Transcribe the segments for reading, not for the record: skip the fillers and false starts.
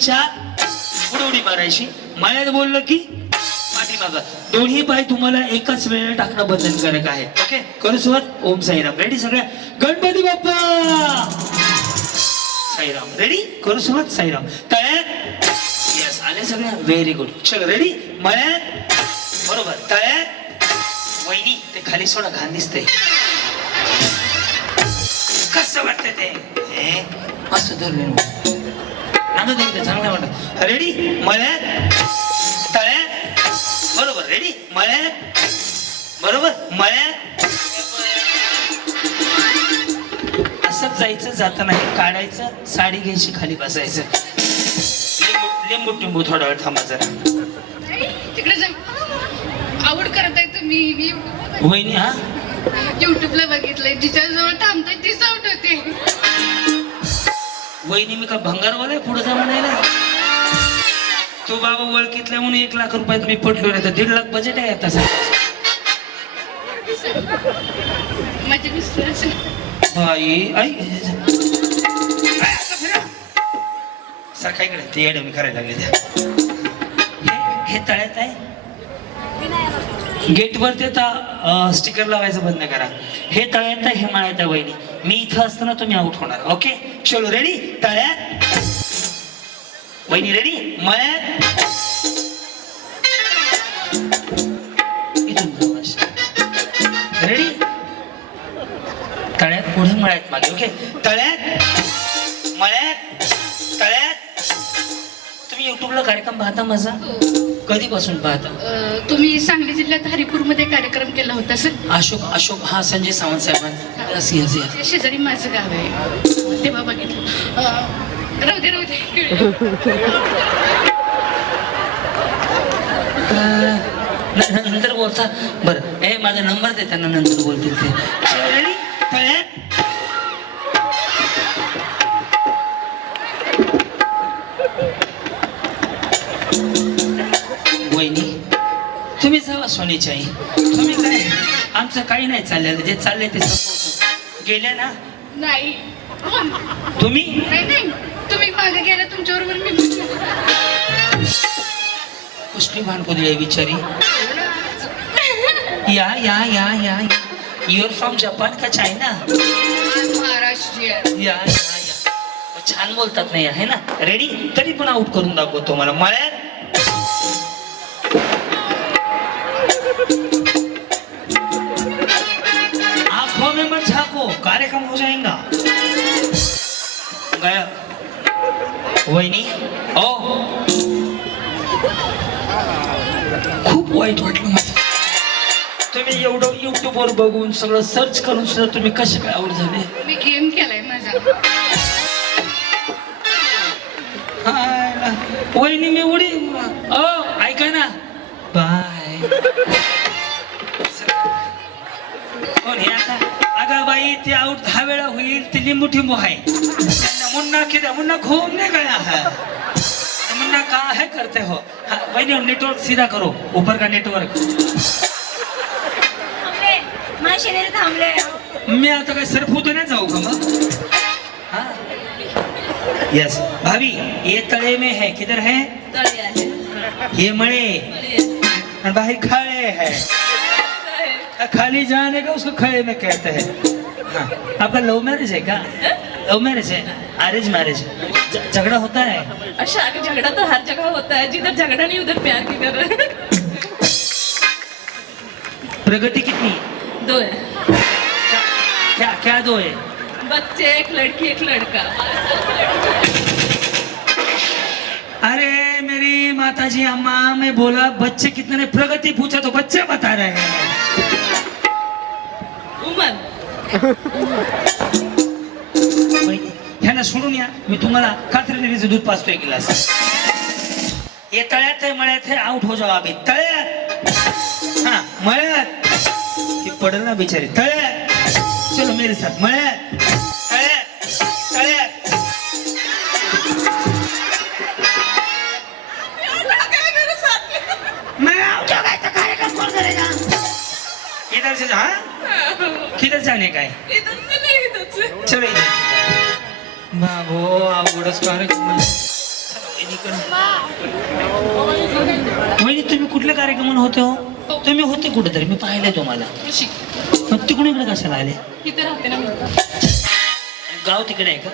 जमिनीच्या आत उडी मारायची. मळ्यात बोललं की पाठीमागं. दोन्ही पाय तुम्हाला एकाच वेळेला टाकणं बंधनकारक आहे. ओके, करू सुरुवात. ओम साईराम. रेडी सगळ्या? गणपती बाप्पा साईराम. रेडी? करू सुरुवात. साईराम. तळ्यात. यस, आले सगळ्या. Very good. चलो रेडी. मळ्यात. बरोबर. तळ्यात. वहिनी ते खाली सोडा, घाण दिसतंय. कसं वाटतंय ते? मस्त धरलं चांगलं वाटत. रेडी? मळ्यात. तळ्यात. बरोबर. रेडी? मळ्यात. बरोबर. मळ्यात. असंच जायचं, जाताना हे काढायचं, साडी घ्यायची, खाली बसायचं. लिंबू टिंबू थोडा वेळ थांबा जरा. तिकडे जा. आवड करत आहे तुम्ही. वहिनी हा युट्यूबला बघितलंय, जिच्या जवळ थांबताय तीच आउट होते. वहिनी मी का भंगारवाला आहे पुढे जा म्हणायला? तो बाबा ओळखीतला म्हणून 1 लाख रुपयात मी पटलो नाही तर 1.5 लाख बजेट आहे आता. माझे मिस्टर आई आई सर काय कडे ते येडे मी करायला लागले त्या. हे तळ्यात आहे. गेटवर ते स्टिकर लावायचं बंद करा. हे तळ्यात आहे, हे मळ्यात आहे. वहिनी मी इथं असताना तुम्ही आउट होणार. ओके चलो रेडी? तळ्यात. वहिनी रेडी? मळ्यात. रेडी? तळ्यात पुढे, मळ्यात मागे. ओके, तळ्यात. मळ्यात. तळ्यात. तुम्ही युट्यूबला कार्यक्रम पाहता माझा? कधीपासून पाहता? तुम्ही सांगली जिल्ह्यात हरिपूरमध्ये कार्यक्रम केला होता सर. अशोक हा संजय सावंत साहेब. Yes yes yes. शेजारी माझं गाव आहे, तेव्हा बघितलं. राहू दे. नंतर बोलता. बरं, हे माझा नंबर दे, त्यांना नंतर बोलतील ते. रेडी? तळ्यात. वहिनी तुम्ही जावा सोनीची आई. तुम्ही काय, आमचं काही नाही चाललेलं, जे चाललंय ते संपवतो. गेल्या ना नाही. तुम्ही? नाही, तुम्ही मागे गेला, तुमच्याबरोबर मी कुठली भानकुदळी विचारी. या युअर फ्रॉम जपान का चायना? महाराष्ट्रीयन. या छान बोलतात नाही आहे ना. रेडी? तरी पण आउट करून दाखवतो मला. मळ्यात. आंखों में मत झाको, कार्यक्रम हो जाएगा. गया. वहिनी ओ खूप वाईट वाटलं मला. तुम्ही एवढं युट्यूबवर बघून सगळं सर्च करून सुद्धा तुम्ही कसे काय आउट झाले? मी गेम केलाय माझा. वहिनी मी उडी. ऐका ना. बाय. कोण हे आता? अगं बाई ते आउट 10 वेळा होईल. ते लिंबू टिंबू आहे. मुन्ना किधर? मुन्ना घूमने गया है. मुन्ना कहाँ है करते हो? वहिनी नेटवर्क सीधा करो, ऊपर का नेटवर्क. थांबले. मी आता काय सरफूत नाही जाऊ का मग? हाँ यस भाभी, ये तळे में है. किधर है? ये मळे और बाहर खड़े है. खाली जाने का उसको खड़े में कहते हैं. हाँ, आपका लव मैरिज है क्या? लव मैरिज है? Arrange marriage? झगड़ा होता है? अच्छा, झगड़ा तो हर जगह होता है. जिधर झगड़ा नहीं उधर प्यार किधर. प्रगति कितनी? 2 है. क्या 2 है? बच्चे, एक लड़की एक लड़का. अरे मेरी माताजी अम्मा, मैं बोला बच्चे कितने ने, प्रगति पूछा तो बच्चे बता रहे हैं. उमर. ह्यांना सोडून या. मी तुम्हाला कात्रीचं दूध पाचतोय गिलास. ये तळ्यात आहे, मळ्यात आहे. आउट हो जाओ अभी. तळ्यात. हाँ मळ्यात. ही पडल ना बिचारी. तळ्यात. चलो मेरे साथ. मळ्यात. तळ्यात. तळ्यात. मैं आउट हो गया तो कार्यक्रम कौन करेगा? इधर से हाँ, किधर जाने का है? इधर से नहीं, इधर से. चलो इधर से. बाबो अवघडच कार्यक्रम. वहिनी तुम्ही कुठल्या कार्यक्रमाला होते हो? तुम्ही होते कुठेतरी, मी पाहिलंय तुम्हाला. मग तिकडून इकडे कशाला आले? इथे राहते ना मी. गाव तिकडे आहे का?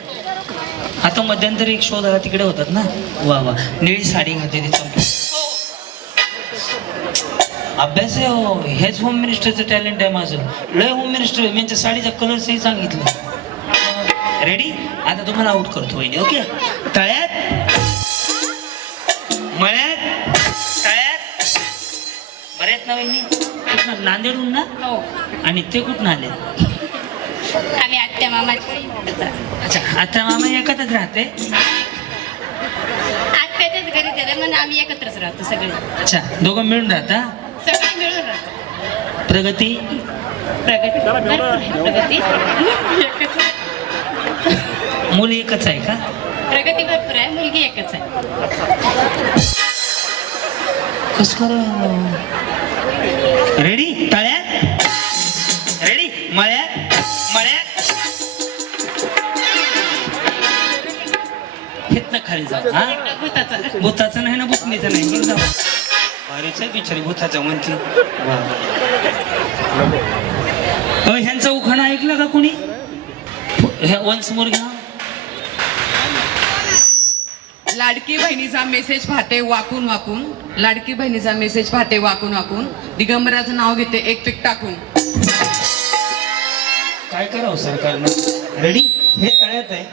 आता मध्यंतरी एक शो झाला तिकडे होतात ना. वा वा, निळी साडी घातलेली चंपू. अभ्यास आहे हो, हेच होम मिनिस्टरचं टॅलेंट आहे माझं. लय होम मिनिस्टर मी यांच्या साडीचा कलरही सांगितलं. रेडी? आता तुम्हाला आउट करतो वहिनी. ओके? तळ्यात, मळ्यात, तळ्यात. बरे आहेत ना वहिनी? कुठं नांदेडहून ना? हो. आणि ते कुठून आले? आम्ही आत्या मामाची. अच्छा, आता मामा एकत्रच राहते. आत्याच्याच घरी त्याला म्हणजे आम्ही एकत्रच राहतो सगळे. अच्छा, दोघं मिळून राहता. सगळे मिळून राहतो. प्रगती प्रगती प्रगती एकच आहे. मुली एकच आहे का? प्रगती भरपूर आहे, मुलगी एकच आहे. कस कर. रेडी? तळ्यात, रेडी? मळ्यात, मळ्यात. हितनं खाली जाऊ. हा, भूताचा. भूताचं नाही ना, बुसणीचं नाही. बरं जाऊ. अरेच बिचारी भूताचं म्हणते. ह्यांचा उखाणा ऐकलं का कोणी? वन्स मोर घ्या. लाडकी बहिणीचा मेसेज पाहते वाकून वाकून, लाडकी बहिणीचा मेसेज पाहते वाकून वाकून, दिगंबराचं नाव घेते एक पीक टाकून. काय करावं सरकारनं? रेडी? हे तळ्यात आहे.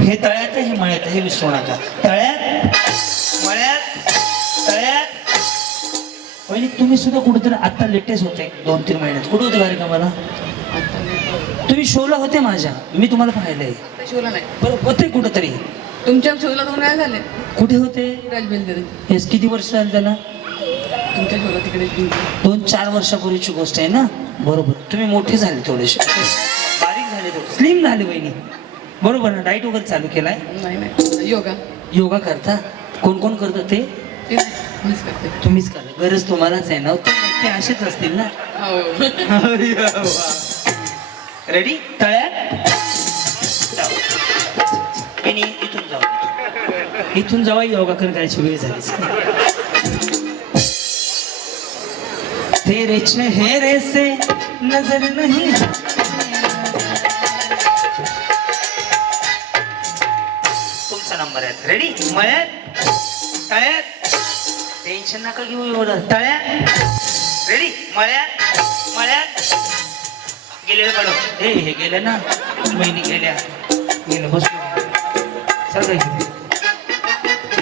हे तळ्यात आहे, हे मळ्यात आहे, हे विसरू नका. तळ्यात, मळ्यात, तळ्यात. पहिले तुम्ही सुद्धा कुठेतरी आता लेटेस्ट होते 2-3 महिन्यात. कुठे होते कार्यक्रमाला? तुम्ही शोला होते माझ्या, मी तुम्हाला पाहिलंय. शोला नाही, बरं होते कुठेतरी. तुमच्या शोला 2 वेळा झाले. कुठे होते? राजबेलदरी. हेच किती वर्ष झालं त्याला? तुमच्या शोला तिकडे 2-4 वर्षापूर्वीची गोष्ट आहे ना. बरोबर, तुम्ही मोठे झाले थोडेसे, बारीक झाले, थोडे स्लिम झाले वहिनी. बरोबर ना? डाईट वगैरे चालू केलाय? नाही योगा. योगा करता? कोण कोण करतं ते? ते मीच करते. तुम्हीच करा, गरज तुम्हालाच आहे ना. ते असेच असतील ना. हो. रेडी? तळ्यात, इथून जाऊ, इथून जावा. योगा करायची वेळ झाली. तेरे चेहरे से नजर नहीं. तुमचा नंबर आहे. रेडी? मळ्यात, तळ्यात. टेन्शन नका घेऊ एवढं. तळ्यात, रेडी? मळ्यात, मळ्यात. गेलेलं काढो. हे गेलं ना, बहिणी गेल्या. गेलं, बसलो सगळं.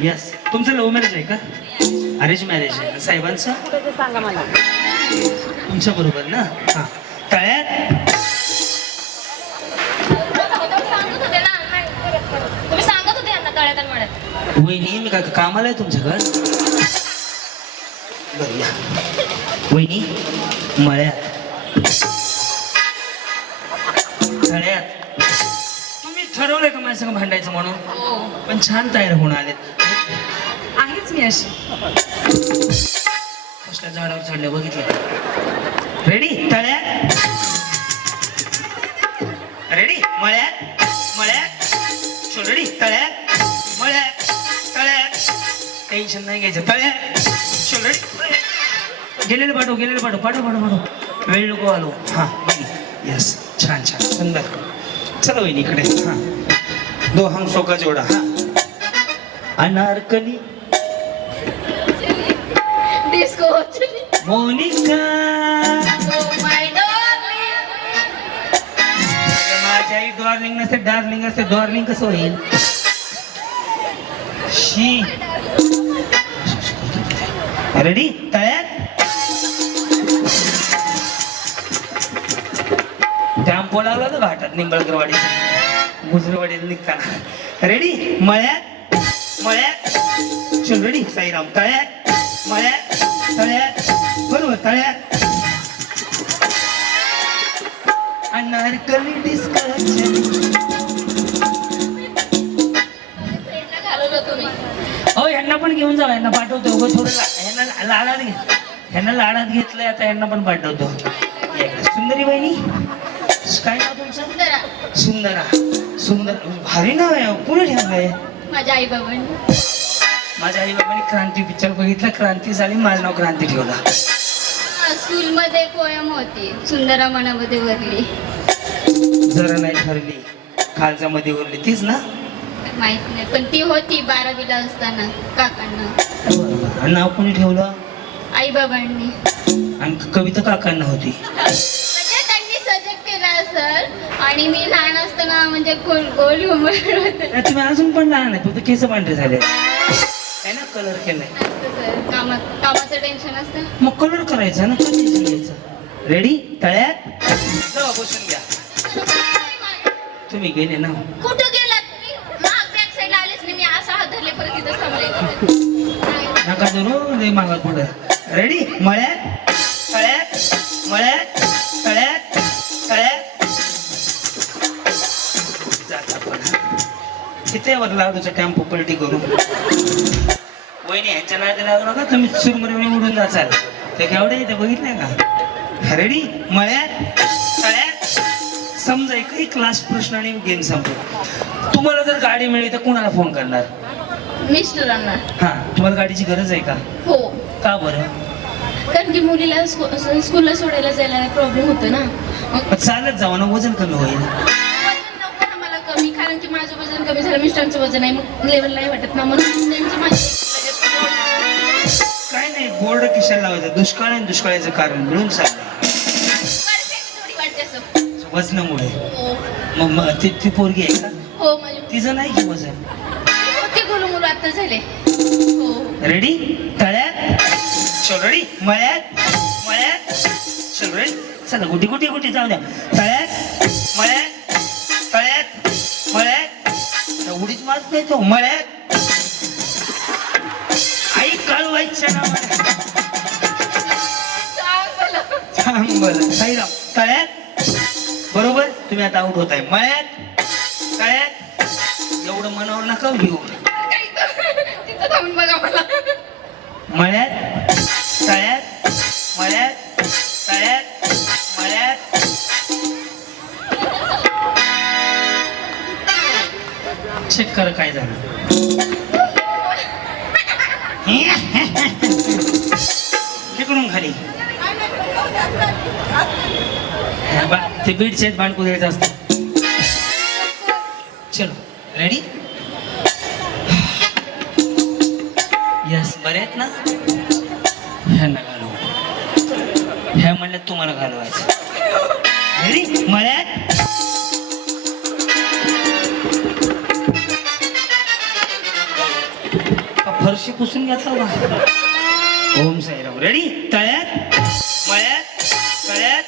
यस. तुमचं लव्ह मॅरेज आहे का? अरेंज मॅरेज आहे? साहेबांचं? सांगा मला. तुमच्या बरोबर ना? हा. तळ्यात, तुम्ही सांगत होते यांना तळ्यात आणि मळ्यात. वहिनी मी काय कामाला आहे तुमच्याकडं? बरं या. वहिनी, मळ्यात, तळ्यात. तुम्ही ठरवलंय का माझ्या संग भांडायचं म्हणून? हो. पण छान तयार होऊन आलेत. आहेच मी अशी. कसल्या झाडावर चढले बघितलं. रेडी? तळ्यात, रेडी? मळ्यात, मळ्यात. रेडी? तळ्यात, मळ्यात, तळ्यात. टेन्शन नाही घ्यायचं. तळ्यात, रेडी? गेलेलं पाठव, गेलेलं पाठव, पाठव, पाठव, पाठव. वेळ नको आलो. हां बहिणी. यस, छान छान, सुंदर. चला वहिनी इकडे. हां, दो हम सो का जोडा. हां, अनारकली, डिस्को मोनिका. माय डार्लिंग. माझ्या आई डॉर्लिंग नसते, डार्लिंग असते. डॉर्लिंग कसं होईल? शी. रेडी? तळ्यात, टॅम्पो लावला तर घाटात निंबळकरवाडी गुजरवाडीला निघताना. रेडी? मळ्यात, मळ्यात. चल रेडी? साईराम. तळ्यात, मळ्यात, तळ्यात. बरोबर, तळ्यात. अनारकली डिस्कशन. हो, यांना पण घेऊन जावा. यांना पाठवतो. थोडं ह्यांना लाडात घे. ह्यांना लाडात घेतलंय आता. यांना पण पाठवतो. सुंदरी बहिणी, काय नाव तुमचं? सुंदरा. सुंदर, भारी नाव आहे. पुढे ठेवलंय. माझ्या आई बाबांनी. माझ्या आई बाबांनी क्रांती पिक्चर बघितला, क्रांती झाली, माझं नाव क्रांती ठेवला. स्कूलमध्ये पोयम होती, सुंदरा मनामध्ये वरली. जरा नाही ठरली खालच्या मध्ये उरली, तीच ना? माहित नाही, पण ती होती 12वीला असताना काकांना. बरोबर. आणि नाव कोणी ठेवलं? आई बाबांनी. आणि कविता काकांना होती. म्हणजे त्यांनी सजेक्ट केला सर. आणि मी लहान असताना म्हणजे गोल घुमळ होते. नाही, तुम्ही अजून पण लहान आहे, फक्त केस पांढरे झाले आहे ना, कलर केलाय. सर कामाचं टेन्शन असतं. मग कलर करायचा ना, कधी घ्यायचं. रेडी? तळ्यात जाऊ, बसून घ्या. तुम्ही गेले ना? कुठं गेलात तुम्ही? माग बॅक साईडला आलेच नाही, मी असा हात धरले परत इथं थांबले. नका धरू, लय मागं पुढं. रेडी? मळ्यात तळ्यात मळ्यात तळ्यात तळ्यात जात आपण. किती वर लाडूचा टेम्पो पलटी करू. वहिनी ह्यांच्या नादी लागू नका, तुम्ही सुरमरेवणी उडून जाचाल. ते केवढे इथे बघितलंय का? रेडी? मळ्यात तळ्यात. समजा एकही क्लास प्रश्न आणि गेम संपला. तुम्हाला जर गाडी मिळली तर कुणाला फोन करणार? मिस्टरांना. हा, तुम्हाला गाडीची गरज आहे का? हो, का बरं? कारण की मुलीला स्कूलला सोडायला जायला प्रॉब्लेम होतो ना. मग चालत जावं ना, वजन कमी होईल. वजन नको ना मला कमी, कारण की माझं वजन कमी झालं, मिस्टरांचं वजन आहे, मग लेवल नाही वाटत ना, म्हणून त्यांची माझी काय नाही, बोर्ड किशाला लावायचं. दुष्काळ आणि दुष्काळाचं कारण मिळून चाललंय थोडी वाटते असं. वजनामुळे. हो मग ती पोरगी आहे का? हो, माझी तिचं नाही की वजन? ते गोलू मुलं आता झाले. हो. रेडी? तळ्यात चल. रेडी? मळ्यात मळ्यात चल. रेडी? चला, गुटी गुटी गुटी जाऊ द्या. तळ्यात मळ्यात तळ्यात मळ्यात. उडीच मारत नाही तो. मळ्यात आई काळूबाईच्या नावाने सांग बोला. साईराम. तळ्यात. बरोबर, तुम्ही आता आउट होताय. मळ्यात तळ्यात. एवढं मनावर नका घेऊ. तिथं थांबून बघा मला. मळ्यात तळ्यात मळ्यात तळ्यात मळ्यात. चेक कर काय झालं. तिकडून खाली. ते बीडचे भांडकू द्यायचं असतं. चलो, रेडी? यस, बरे आहेत ना? ह्यांना घालू. ह्या म्हणलं तुम्हाला घालवायचं. रेडी? मळ्यात फरशी पुसून घेतला का? ओम साईराम. रेडी? तळ्यात मळ्यात तळ्यात.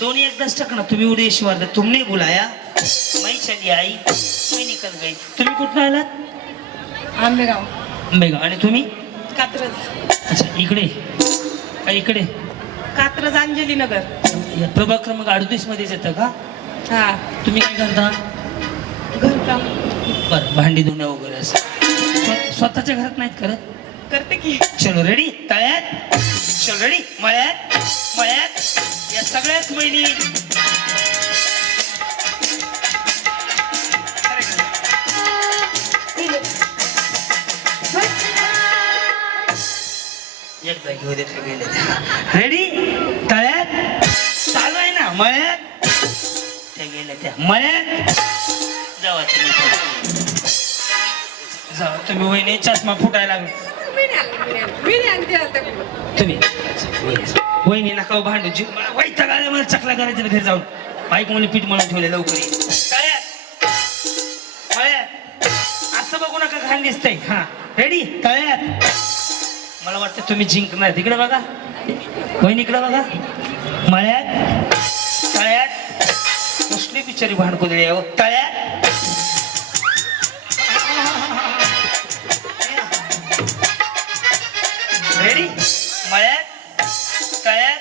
दोन्ही एकदाच टाकणार. तुम्ही उडे ईश्वर, तुमने बुलाया, मैं चली आई, मैं निकल गई. तुम्ही कुठं आलात? आंबेगाव. आंबेगाव. आणि तुम्ही? कात्रज. अच्छा, इकडे का इकडे? कात्रज अंजली नगर. या प्रभाग क्रमांक 38 मध्येच येतं का? हा. तुम्ही काय करता? घरकाम बरं, भांडी धुणं वगैरे असं. स्वतःच्या घरात नाहीत करत? करते की. चलो, रेडी? तळ्यात चल. रेडी? मळ्यात मळ्यात. या सगळ्याच महिनी एकदा घेऊ देत गेले. रेडी? तळ्यात चालू आहे ना. मळ्यात त्या गेल्या त्या. मळ्यात जावा तुम्ही. जावा तुम्ही. वहिनी चष्मा फुटायला लागला. तुम्ही वहिनी नका भांडू. जीव मला वैताग आला, मला चकला करायचं घरी जाऊन. बाईक मला पीठ म्हणून ठेवले लवकर ये. तळ्यात मळ्यात. असं बघू नका, घाण दिसतंय. हा, रेडी? तळ्यात. मला वाटतं तुम्ही जिंकणार. तिकडे बघा वहिनी, इकडे बघा. मळ्यात तळ्यात. कसली बिचारी भांडको दिली आहे. तळ्यात रेडी? मळ्यात तळ्यात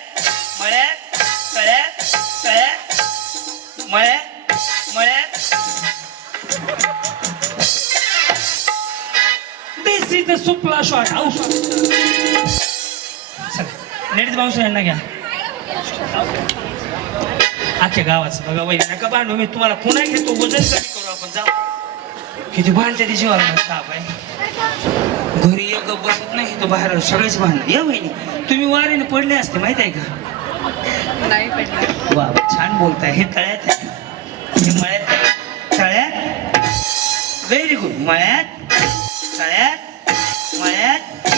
मळ्यात तळ्यात तळ्यात मळ्यात मळ्यात. दिस इज द सुपला शॉट. आउट. लेडीज बाउन्सर यांना घ्या. अख्ख्या गावाचं बघा. वहिनी नका भांडू. मी तुम्हाला पुन्हा घेतो. वजन कमी करू आपण. जाऊ. किती भांडते तिची वाला ताप आहे घरी एक गप बसत नाही तो बाहेर सगळेच भांडण या बहिणी तुम्ही वारीने पडले असते माहित आहे का नाही पडलं. वा छान बोलताय हे तळ्यात आहे हे मळ्यात आहे तळ्यात व्हेरी गुड मळ्यात तळ्यात मळ्यात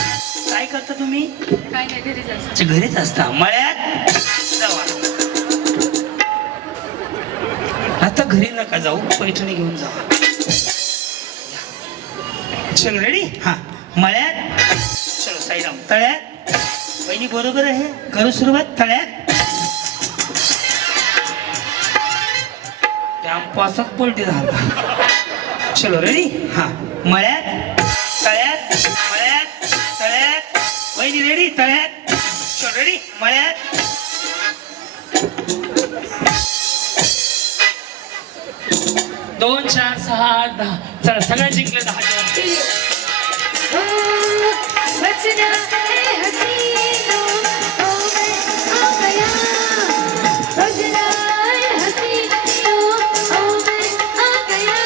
काय करता तुम्ही काय नाही घरीच असतं. अच्छा, घरीच असता मळ्यात जावा आता घरी नका जाऊ पैठणी घेऊन जावा चल रेडी हा मळ्यात चलो साईराम तळ्यात बहिणी बरोबर आहे करू सुरुवात तळ्यात त्यापासून पलटी झाला चलो रेडी हा मळ्यात तळ्यात मळ्यात तळ्यात बहिणी रेडी तळ्यात चलो रेडी मळ्यात 2 4 6 8 10 चला सगळे जिंकले 10 बचना है हसीनों ओ मैं आ गया बचना है हसीनों ओ मैं आ गया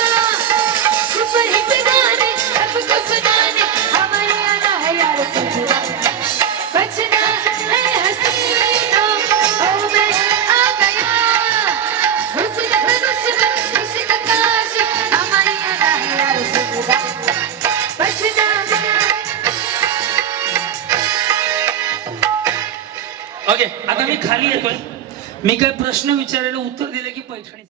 सुपरहिट गाने सबको सुनाने हमारे आना है यार सजना बचना है हसीनों ओ मैं आ गया हुस्न पे दुश्मन इश्क का आशिक हमारे आना है यार सजना बचना ओके आता मी खाली येतोय मी काय प्रश्न विचारायला उत्तर दिले की पैठणी